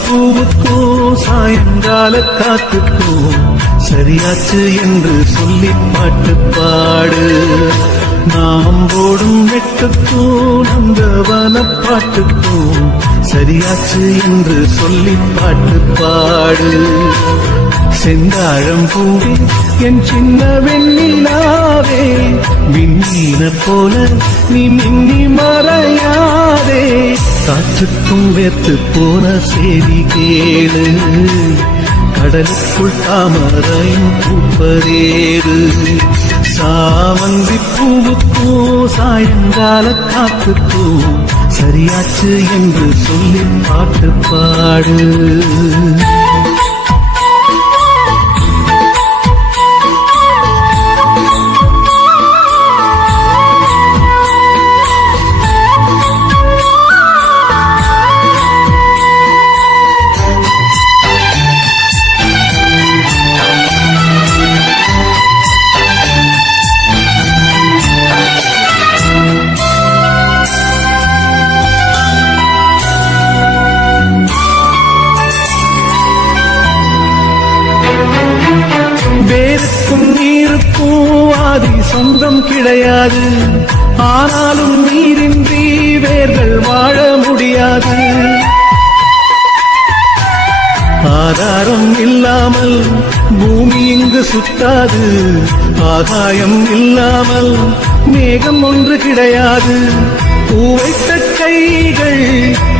பூவுக்கும் சாயங்கால காத்துக்கும் சரியாச்சு என்று சொல்லி பாட்டு பாடு. நாம் போடும் வெட்டுக்கும் நந்தவன பாட்டுக்கும் சரியாச்சு என்று சொல்லி பாட்டு பாடு. செந்தாழம் பூவே என் சின்ன வெண்ணிலாவே, விண்ணீன போல நீ மின்னி மறையாதே. காற்றுக்கும் வேத்து போன செய்தி கேளு, கடலுக்குள் தாமரையும் பூப்பதேறு. சாமந்தி பூவுக்கும் சாயங்கால காத்துக்கும் சரியாச்சு என்று சொல்லி பாட்டு பாடு. வேருக்கும் நீருக்கும் ஆதி சொந்தம் கிடையாது, ஆனாலும் நீரின்றி வேர்கள் வாழ முடியாது. ஆதாரம் இல்லாமல் பூமி இங்கு சுத்தாது, ஆகாயம் இல்லாமல் மேகம் ஒன்று கிடையாது. பூ வைத்த கைகள்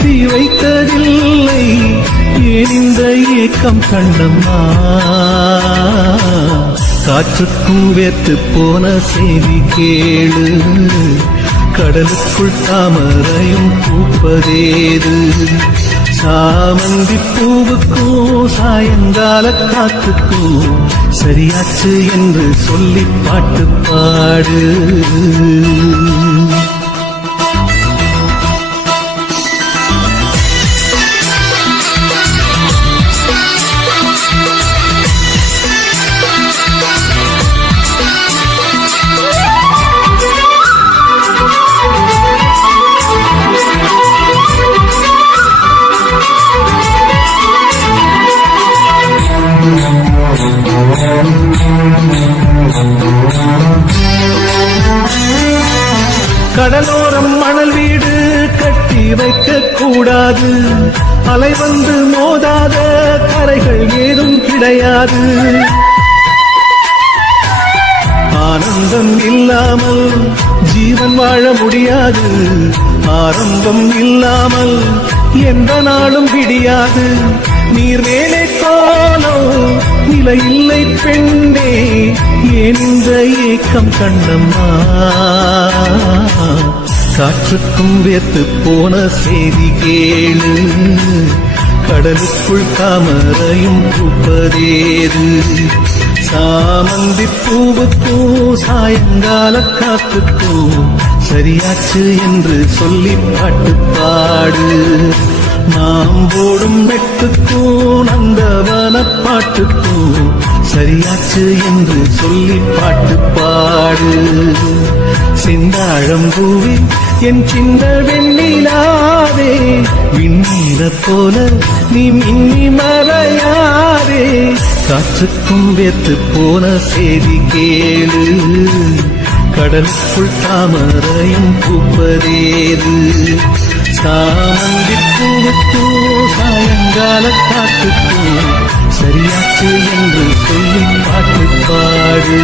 தீ வைத்ததில்லை, ஏன் இந்த ஏக்கம் கண்ணம்மா? காற்றுக்கும் வேத்து போன செய்தி கேளு, கடலுக்குள் தாமரையும் பூப்பதேது. சாமந்தி பூவுக்கும் சாயங்கால காத்துக்கும் சரியாச்சு என்று சொல்லி பாட்டு பாடு. கடலோரம் மணல் வீடு கட்டி வைக்க கூடாது, அலை வந்து மோதாத கரைகள் ஏதும் கிடையாது. ஆனந்தம் இல்லாமல் ஜீவன் வாழ முடியாது, ஆரம்பம் இல்லாமல் எந்த நாளும் விடியாது. நீர் மேலே கோலம் நிலை இல்லை பெண்ணே, ஏன் இந்த ஏக்கம் கண்ணம்மா? காற்றுக்கும் வேத்து போன செய்தி கேளு, கடலுக்குள் தாமரையும் பூப்பதேது. சாமந்தி பூவுக்கும் சாயங்கால காத்துக்கும் சரியாச்சு என்று சொல்லி பாட்டு பாடு. நாம் போடும் வெட்டுக்கும் நந்தவன பாட்டுக்கும் சரியாச்சு என்று சொல்லி பாட்டு பாடு. செந்தாழம் பூவே என் சின்ன வெண்ணிலாவே, விண்ணீர போல நீ மின்னி மறையாதே. காற்றுக்கும் வேத்து போன செய்தி கேளு, கடலுக்குள் தாமரையும் பூப்பதேது. சாமந்தி பூவுக்கும் சாயங்கால காத்துக்கும் சரியாச்சு என்று சொல்லி பாட்டு பாடு.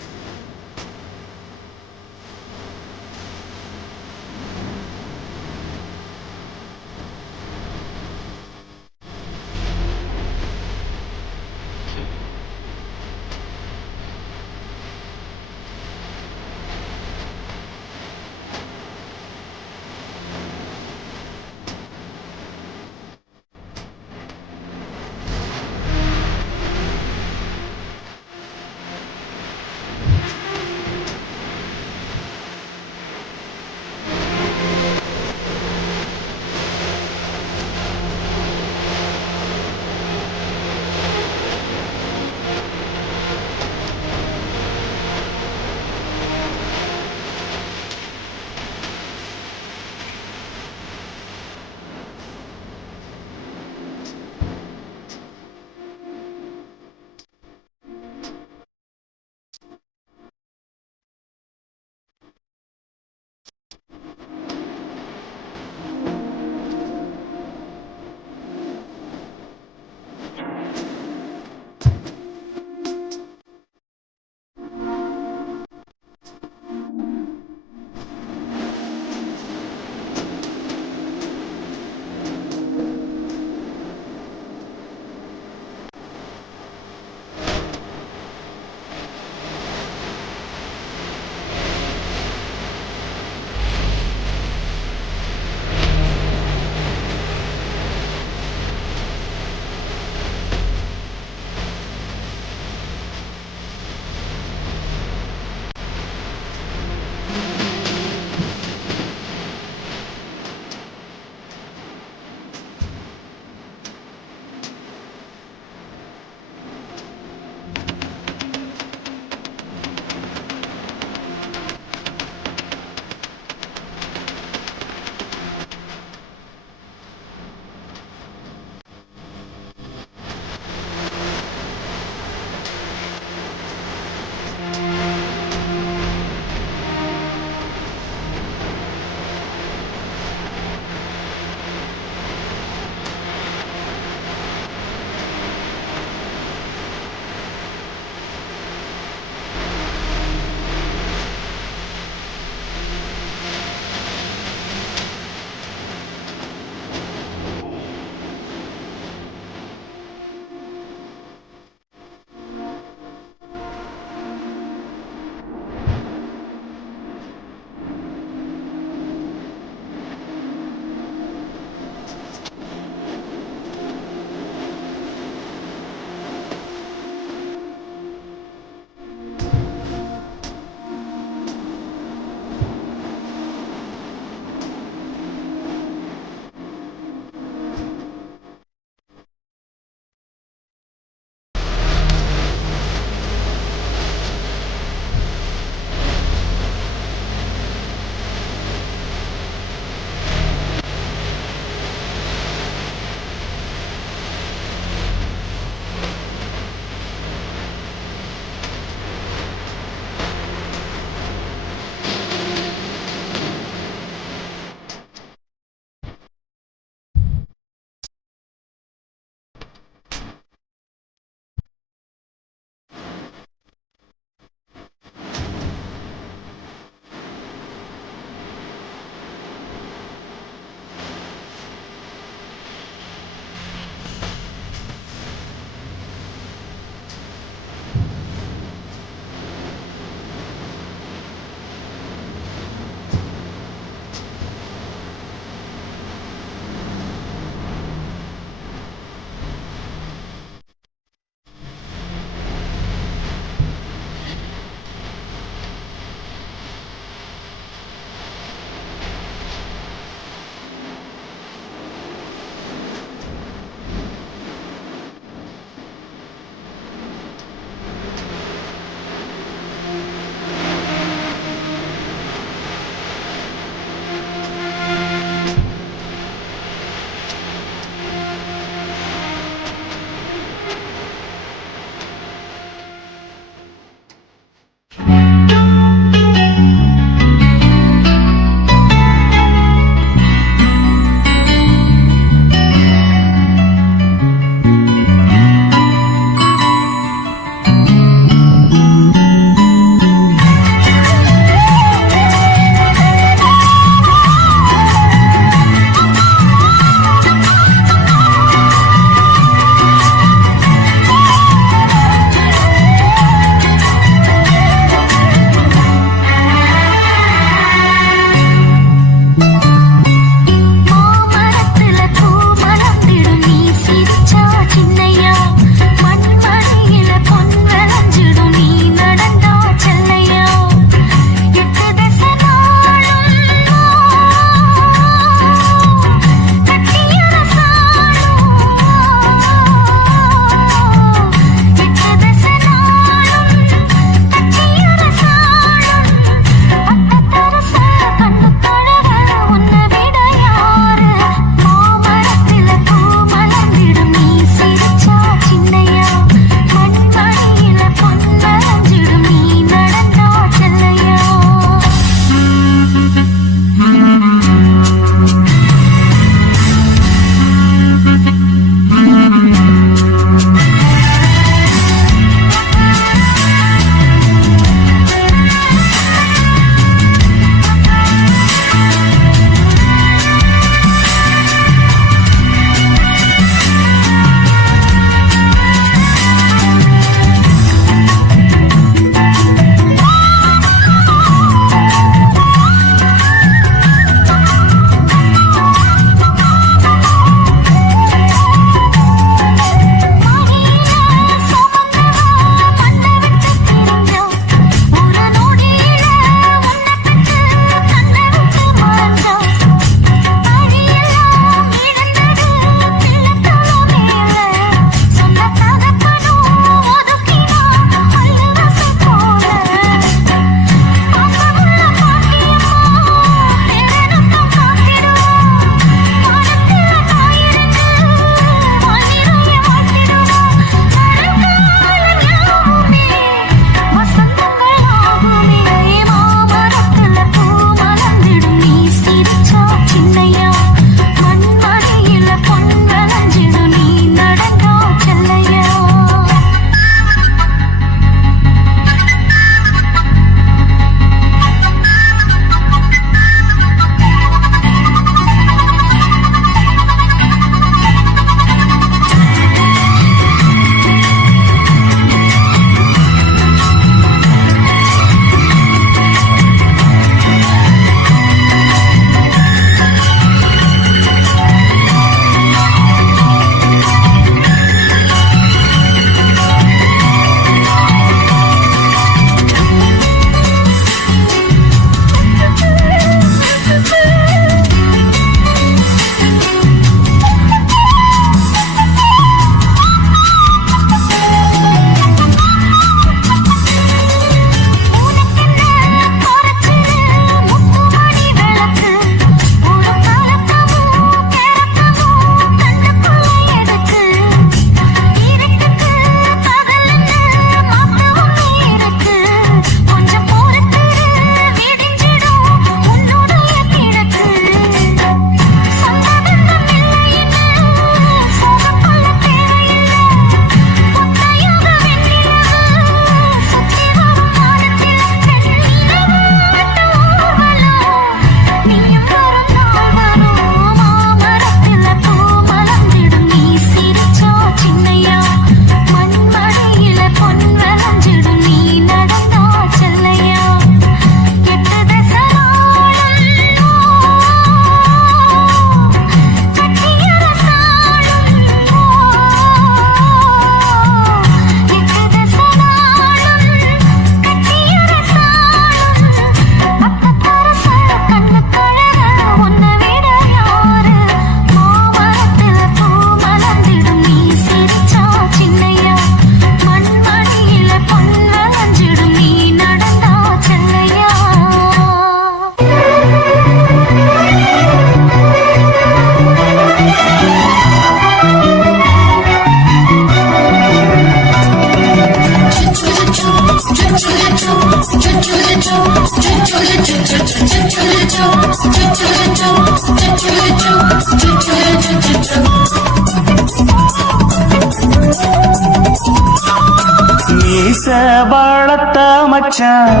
மீச வளர்த்த மச்சான்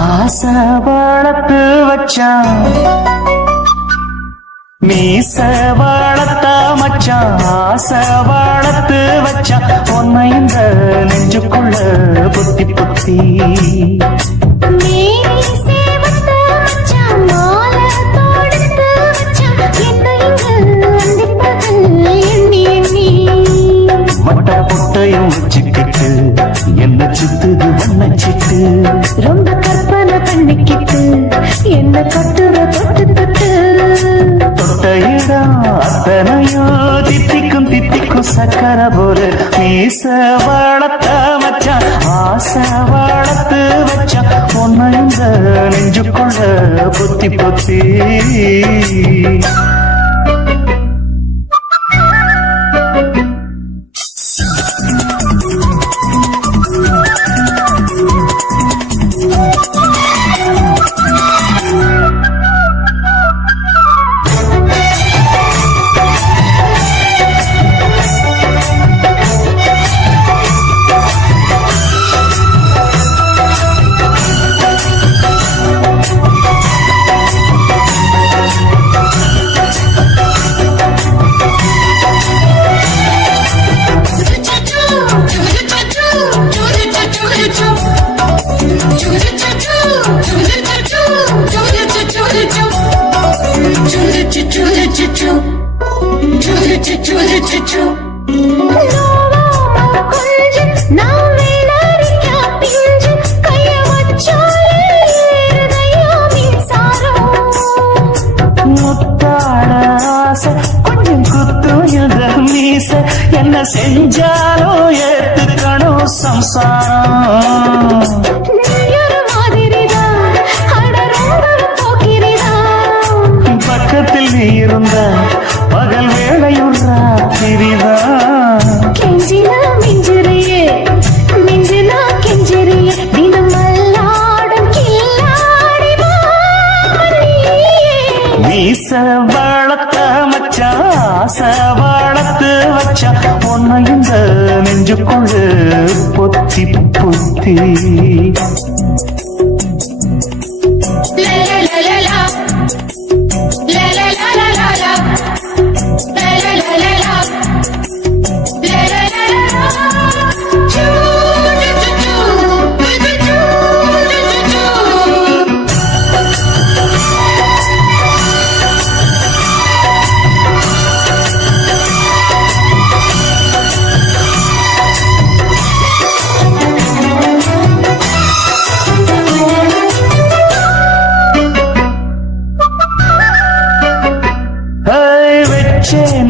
ஆசை வளர்த்து வச்சான் மீச வளர்த்த மச்சான் ஆசை வளர்த்து வச்சான் உன்னை இந்த நெஞ்சுக்குள்ள புத்தி புத்தி மட்ட பொட்டையும் வச்சுக்கிட்டு என்ன சுத்துது வண்ண சிட்டு ரொம்ப கற்பனை பண்ணிக்கிட்டு என்ன கட்டுற தொட்டு தொட்டு தொட்ட இடம் அத்தனையோ தித்திக்கும் தித்திக்கும் சக்கர போல மீச வளர்த்த மச்சான் ஆசை வளர்த்து வச்சான் உன்னை இந்த நெஞ்சுக்குள்ள புத்தி புத்தி கொஞ்சம் குத்துயத மீச என்ன செஞ்சாலும் ஏத்துக்கணும் சம்சாரம் பக்கத்தில் நீ இருந்த பகல் வேளையும் ராத்திரிதான் கெஞ்சினா மிஞ்சிறியே மிஞ்சினா கெஞ்சிறியே தினம் மல்லாடும் கில்லாடி மீச வளர்த்த மச்சான் ஆசை வளர்த்து வச்சான் உன்னை இந்த நெஞ்சுக்குள்ள பொத்தி பொத்தி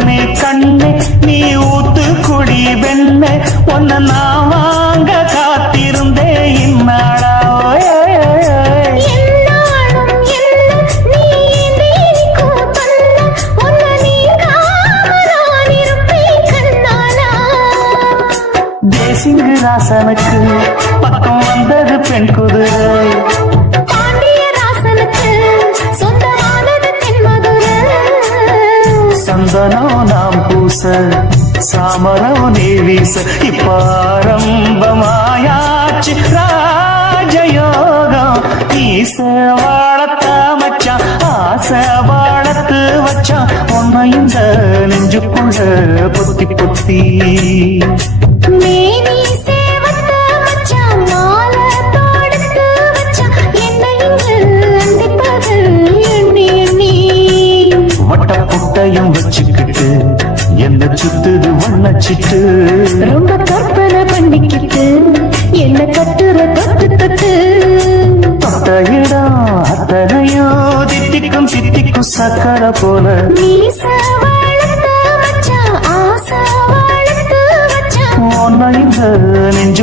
நீ கண்ணே நீ ஊத்து குடி வெண்ணே உன்னை நான் வாங்க காத்திருந்தே இந்நாளா தேசிங்கு ராசனுக்கு பக்கம் வந்தது பெண் குதிரை சந்தனம் நாம் பூச சாமரம் நீ வீச இப்பாரம்பமாயாச்சு ராஜயோகம் ஈச வாழத்த மச்சான் ஆசை வாழத்து வச்சான் உன்னை இந்த நெஞ்சுக்குள்ள பொத்தி பொத்தி